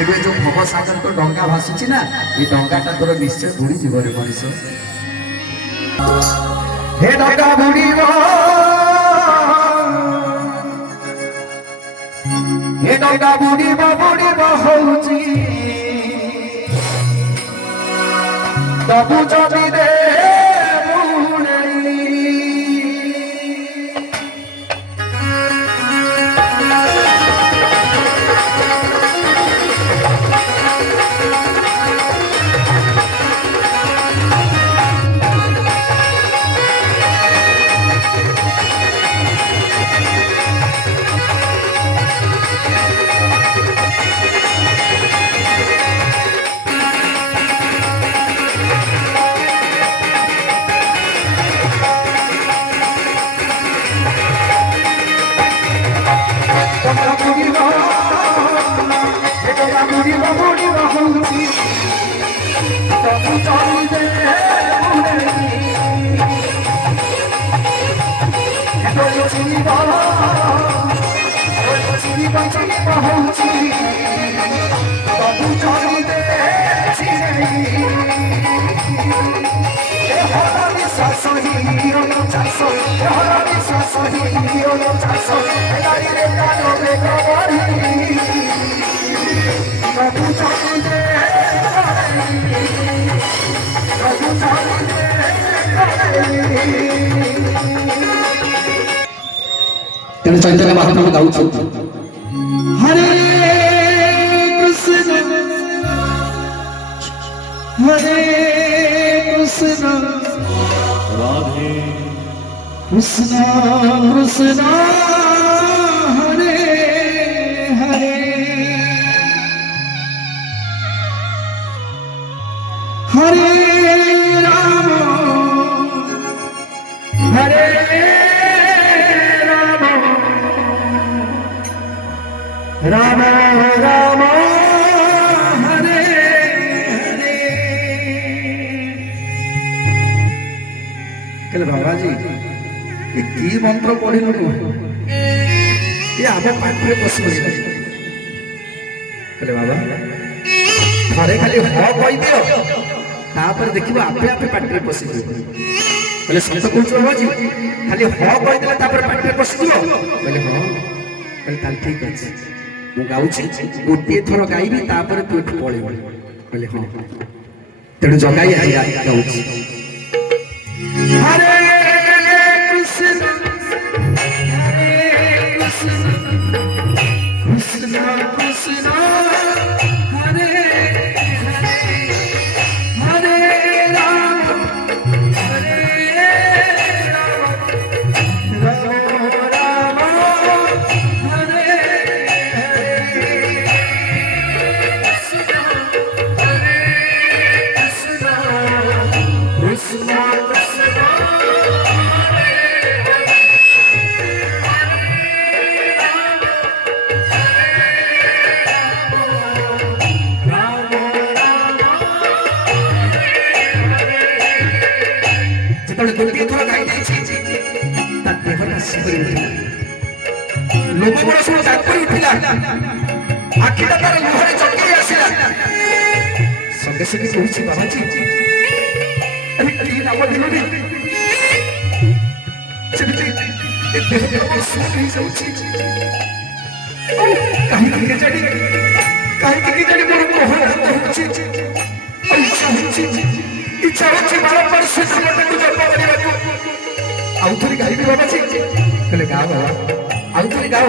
तेरे जो भव सागर तो डंगा भासुची ना ये डंगाटा तोर निश्चय बुड़ी जीव रे मनीष हे डंगा बुड़ीबो हे डंगा बुड़ीबो बुड़ीबो होउची तबु जदि दे तेणु चैतन्य महाप्रभु गाँव हरे कृष्ण राधे कृष्ण कृष्ण हरे हरे हरे राम हरे राम राम हरे हरे कहले बाबा जी ये की मंत्र पढ़िलु ये आमे पाठरे पसि कहले बाबा थरे खाली ह कहि दियो तापर देखिबो आपे आपे पाठरे पसि कहले सत कहू बाबा जी खाली ह कहि देला तापर पाठरे पसि दियो कहले हां कहले ताल ठीक अछि मु गाउछि गोटे थर गाइबी तापर तू एठु पळेबो कहले हां तेणु जगाई आज गाउछि हरे कृष्ण कृष्ण कृष्ण हरे हरे हरे राम राम हरे गोटे थर गाई देहटा शिवरी उठिला लोक गुण सब दापरी उठिला आखिटा तार मुहरे चकेई आसिला संगे संगे कहूछि बाबा जी अरे की नाम दिलुनी चली ए देह सुख ही जाउछि काहे के जानी मोर मोह होछि इच्छा होछि बारंबार से समटକୁ ଜପ କରିବାକୁ आउथरी गाइबी बाबा जी कहले गाओ बाबा आउथरी गाओ